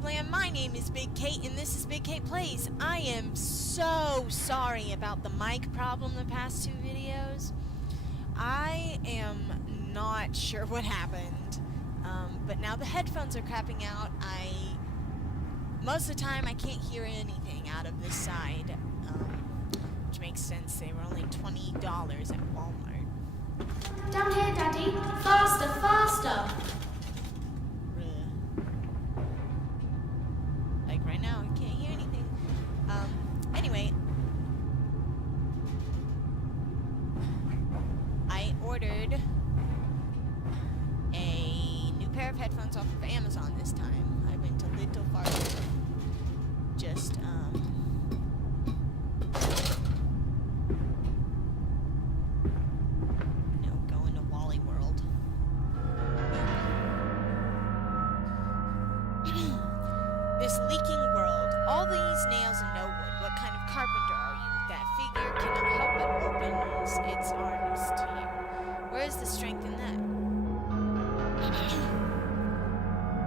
Blam. My name is Big Kate, and this is Big Kate Plays. I am so sorry about the mic problem the past two videos. I am not sure what happened, but now the headphones are crapping out. Most of the time I can't hear anything out of this side, which makes sense. They were only $20 at Walmart. Down here, Daddy. Faster, faster. Like right now, I can't hear anything. Anyway, I ordered a new pair of headphones off of Amazon this time. I went a little farther. Just, going to Wally World. This leaking world. All these nails and no wood. What kind of carpenter are you? That figure cannot help but opens its arms to you. Where is the strength in that?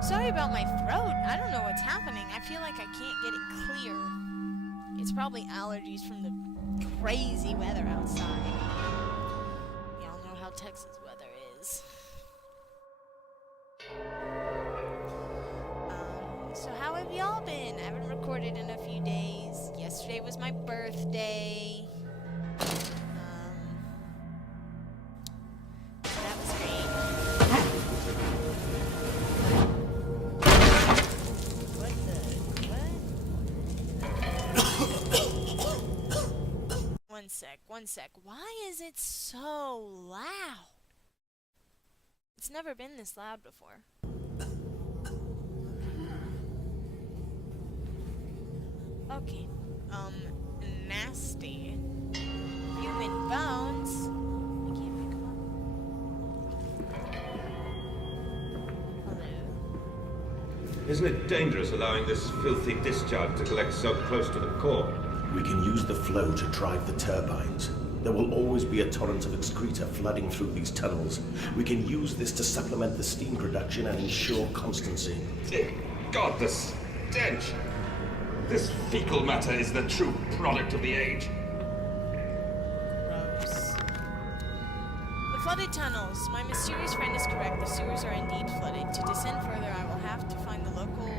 Sorry about my throat. I don't know what's happening. I feel like I can't get it clear. It's probably allergies from the crazy weather outside. Y'all know how Texas weather is. So how have y'all been? I haven't recorded in a few days. Yesterday was my birthday. That was great. One sec. Why is it so loud? It's never been this loud before. Okay. Nasty. Human bones. I can't pick them up. Hello. Isn't it dangerous allowing this filthy discharge to collect so close to the core? We can use the flow to drive the turbines. There will always be a torrent of excreta flooding through these tunnels. We can use this to supplement the steam production and ensure constancy. Dear God, the stench! This fecal matter is the true product of the age. Gross. The flooded tunnels. My mysterious friend is correct. The sewers are indeed flooded. To descend further, I will have to find the local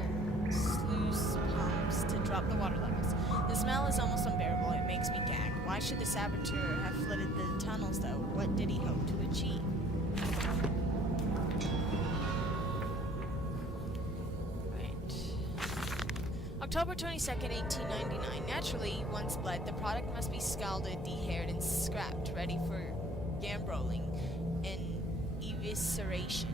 sluice pumps to drop the water levels. The smell is almost unbearable. It makes me gag. Why should the saboteur have flooded the tunnels, though? What did he hope to achieve? October 22nd, 1899. Naturally, once bled, the product must be scalded, dehaired, and scrapped, ready for gambroling and evisceration.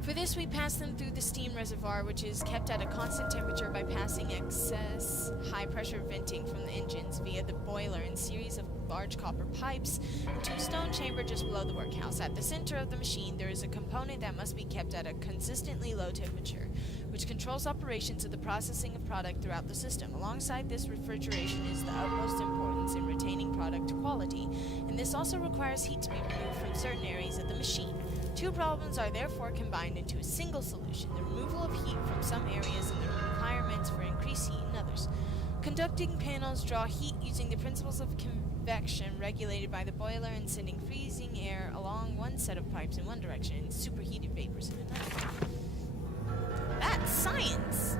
For this, we pass them through the steam reservoir, which is kept at a constant temperature by passing excess high-pressure venting from the engines via the boiler and series of large copper pipes to a stone chamber just below the workhouse. At the center of the machine, there is a component that must be kept at a consistently low temperature, which controls operations of the processing of product throughout the system. Alongside this, refrigeration is the utmost importance in retaining product quality, and this also requires heat to be removed from certain areas of the machine. Two problems are therefore combined into a single solution: the removal of heat from some areas and the requirements for increased heat in others. Conducting panels draw heat using the principles of convection regulated by the boiler and sending freezing air along one set of pipes in one direction and superheated vapors in another. That's science!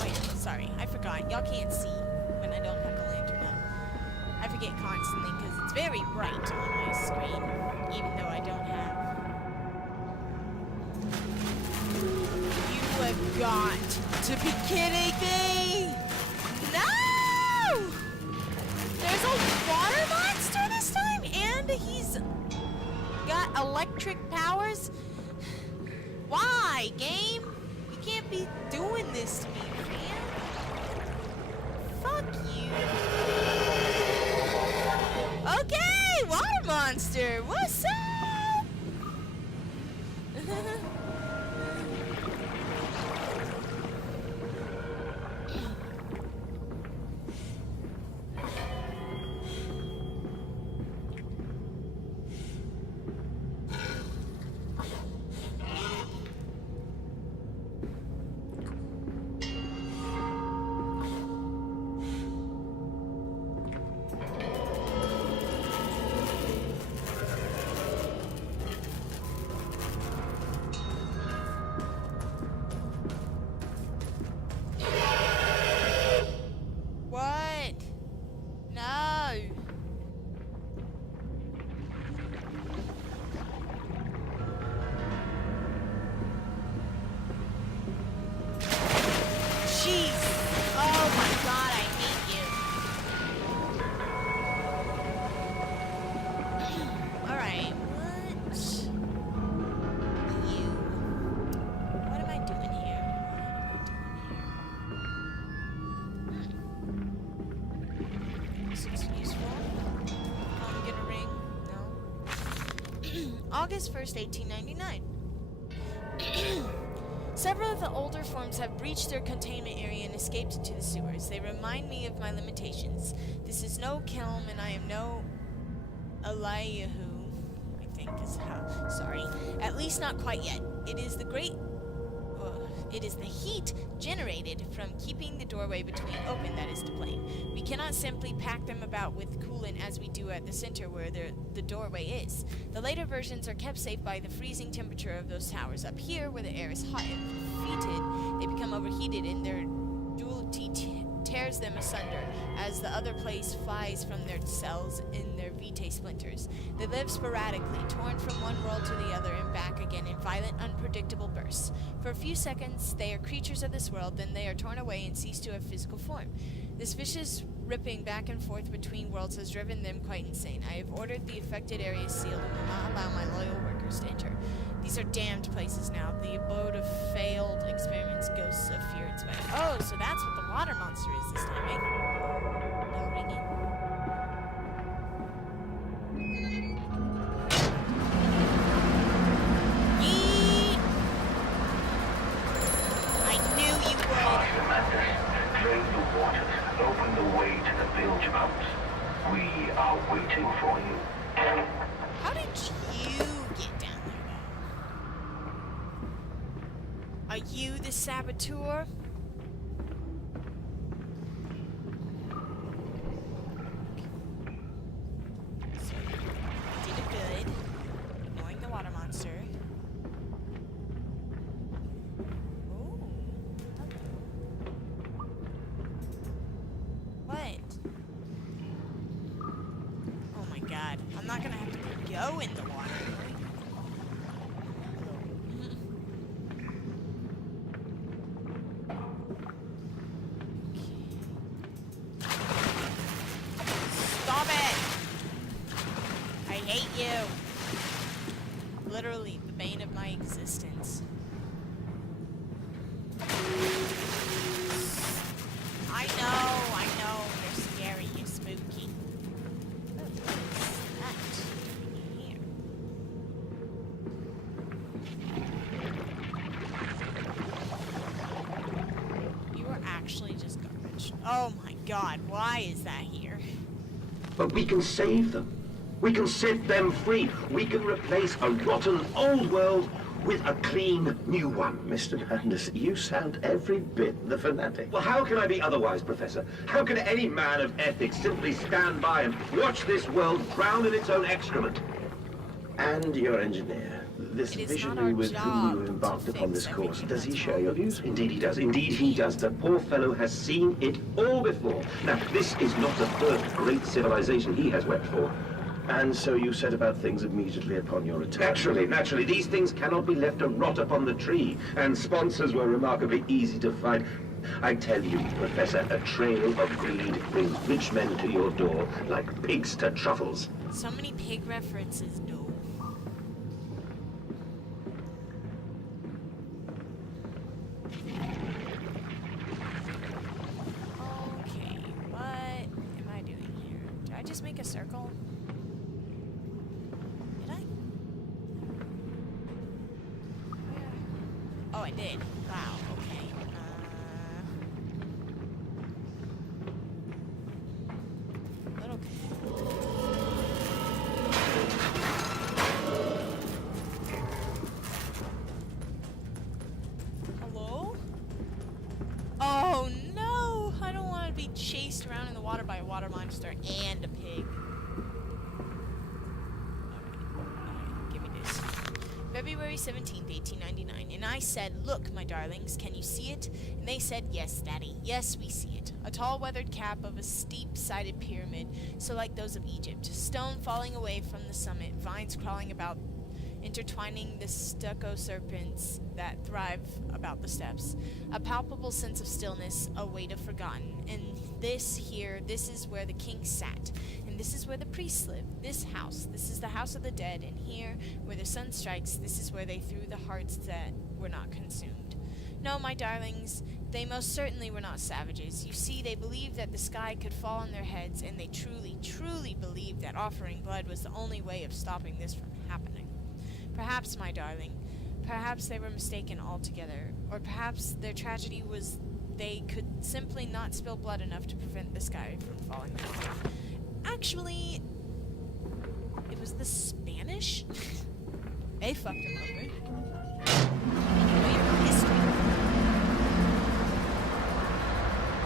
Wait, sorry, I forgot. Y'all can't see when I don't have the lantern up. I forget constantly because it's very bright on my screen, even though I don't have... You have got to be kidding me! No! There's a water monster this time, and he's got electric powers? Why, game? You can't be doing this to me, man. Fuck you. Okay, water monster, what's up? August 1st, 1899. Several of the older forms have breached their containment area and escaped into the sewers. They remind me of my limitations. This is no Kelm, and I am no Eliyahu, I think is how. Sorry. At least not quite yet. It is the heat generated from keeping the doorway between open that is to blame. We cannot simply pack them about with coolant as we do at the center where the doorway is. The later versions are kept safe by the freezing temperature of those towers. Up here, where the air is hot and heated, they become overheated and their duality tears them asunder as the other place flies from their cells in their vitae splinters. They live sporadically, torn from one world to the other and back again in violent, unpredictable bursts. For a few seconds, they are creatures of this world, then they are torn away and cease to have physical form. This vicious ripping back and forth between worlds has driven them quite insane. I have ordered the affected areas sealed and will not allow my loyal workers to enter. These are damned places now, the abode of failed experiments, ghosts of fear and spite. Oh, so that's what the water monster is this time, eh? Bell ringing. Yeet! I knew you would! Tremendous. Drain the waters. Open the way to the bilge pumps. We are waiting for you. How did you get down there, though? Are you the saboteur? So, did it good. Ignoring the water monster. Ooh. What? Oh my god. I'm not gonna have to go in the water. Stop it! I hate you. Literally, the bane of my existence. I know, you're scary, you're spooky. What is that doing here? You are actually just garbage. Oh my god, why is that here? But we can save them. We can set them free. We can replace a rotten old world with a clean new one. Mr. Madness, you sound every bit the fanatic. Well, how can I be otherwise, Professor? How can any man of ethics simply stand by and watch this world drown in its own excrement? And your engineer, this It is not visionary our with whom you job embarked to upon fix this course, everything does he that's share wrong. your views? Indeed he does. Indeed he does. The poor fellow has seen it all before. Now, this is not the first great civilization he has wept for. And so you set about things immediately upon your return. Naturally. These things cannot be left to rot upon the tree. And sponsors were remarkably easy to find. I tell you, Professor, a trail of greed brings rich men to your door like pigs to truffles. So many pig references, no. Okay, what am I doing here? Did I just make a circle? Did I? Where? Oh, I did. Wow, okay. Little. Hello? Oh no! I don't want to be chased around in the water by a water monster and a pig. Alright, give me this. February 17th, 1899, and I said, "Look, my darlings, can you see it?" And they said, "Yes, Daddy, yes, we see it. A tall weathered cap of a steep-sided pyramid, so like those of Egypt. Stone falling away from the summit, vines crawling about, intertwining the stucco serpents that thrive about the steps. A palpable sense of stillness, a weight of forgotten. And this is where the king sat. And this is where the priests live. This is the house of the dead. And here, where the sun strikes, this is where they threw the hearts that were not consumed. No, my darlings, they most certainly were not savages. You see, they believed that the sky could fall on their heads, and they truly, truly believed that offering blood was the only way of stopping this from happening. Perhaps, my darling, perhaps they were mistaken altogether, or perhaps their tragedy was they could simply not spill blood enough to prevent the sky from falling down. Actually, it was the Spanish? They fucked him over. Wait for history.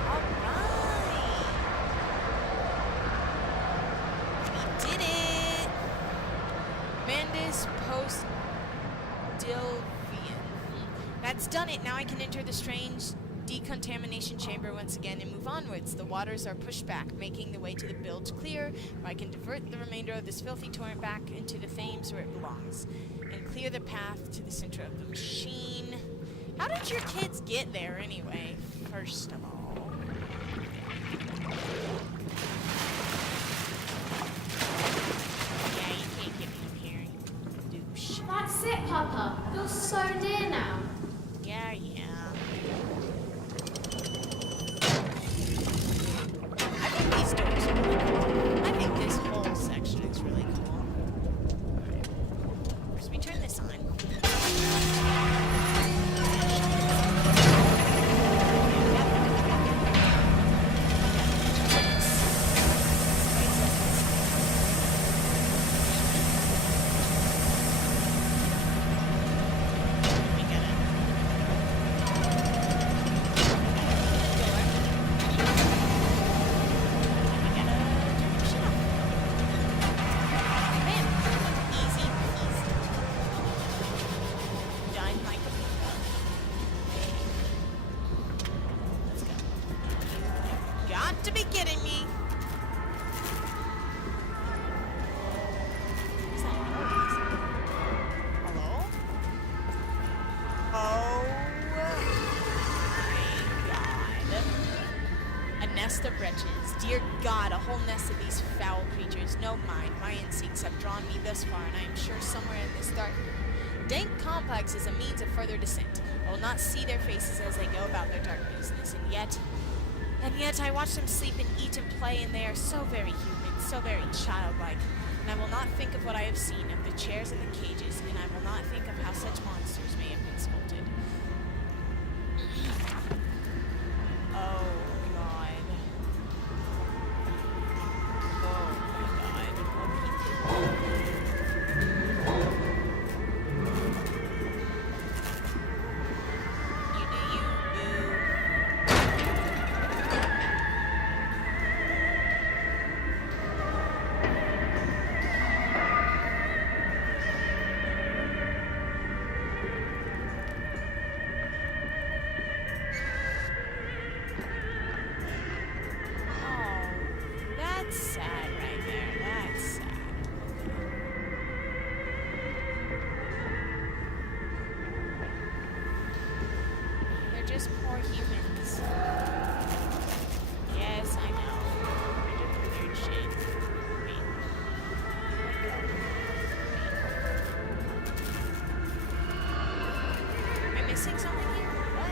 Alright! We did it! Mandis post Dilvian. That's done it. Now I can enter the strange decontamination chamber once again and move onwards. The waters are pushed back, making the way to the bilge clear, where I can divert the remainder of this filthy torrent back into the Thames where it belongs, and clear the path to the center of the machine. How did your kids get there anyway, first of all? Yeah, you can't get me up here, you douche. That's it, Papa. You're so near now. Yeah, yeah. I think these doors are really cool. I think this whole section is really cool. Alright. So we turn this on. We get it. Got to be kidding me! Is that noise? Hello? Oh my god. A nest of wretches. Dear God, a whole nest of these foul creatures. No mind, my instincts have drawn me thus far, and I am sure somewhere in this dark, dank complex is a means of further descent. I will not see their faces as they go about their dark business, and yet I watch them sleep and eat and play, and they are so very human, so very childlike. And I will not think of what I have seen, of the chairs and the cages, and I will not think of how such monsters may have been sculpted. Oh, God. Oh, my God. You do you, boo. Oh, that's sad right there. That's sad. They're just poor humans. Yes, I know. They're doing weird shit. Wait. Am I missing something here? What?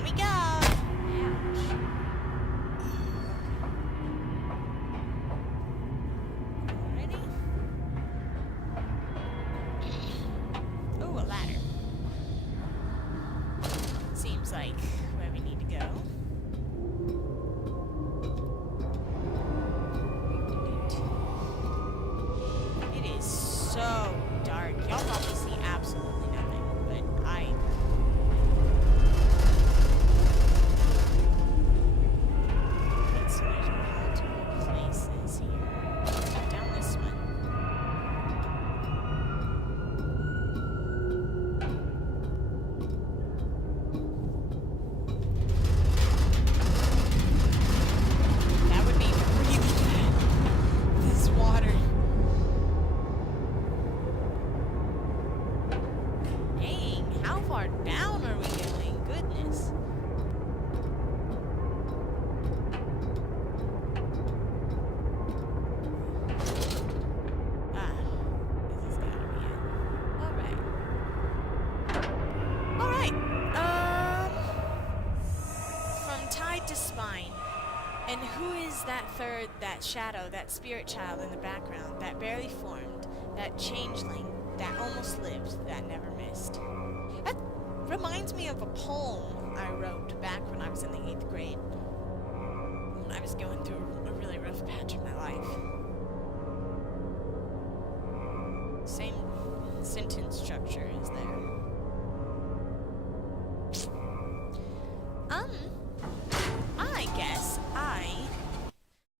Down we go! Ouch. Ready? Ooh, a ladder. Seems like where we need to go. It is so dark. Y'all probably see absolutely nothing, but I... Okay, so there's multiple places here. Down this one. That would be really bad. This water. Dang, how far down are we going? Goodness. Ah, this has gotta be it. Alright. From tide to spine. And who is that third, that shadow, that spirit child in the background, that barely formed, that changeling, that almost lived, that never missed? That reminds me of a poem I wrote back when I was in the 8th grade, when I was going through a really rough patch in my life. Same sentence structure is there. I guess I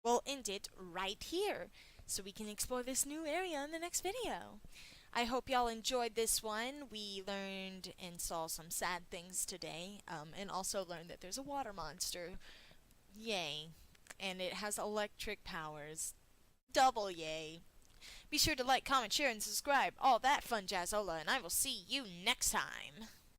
will end it right here, so we can explore this new area in the next video. I hope y'all enjoyed this one. We learned and saw some sad things today, and also learned that there's a water monster. Yay. And it has electric powers. Double yay. Be sure to like, comment, share, and subscribe. All that fun jazzola, and I will see you next time.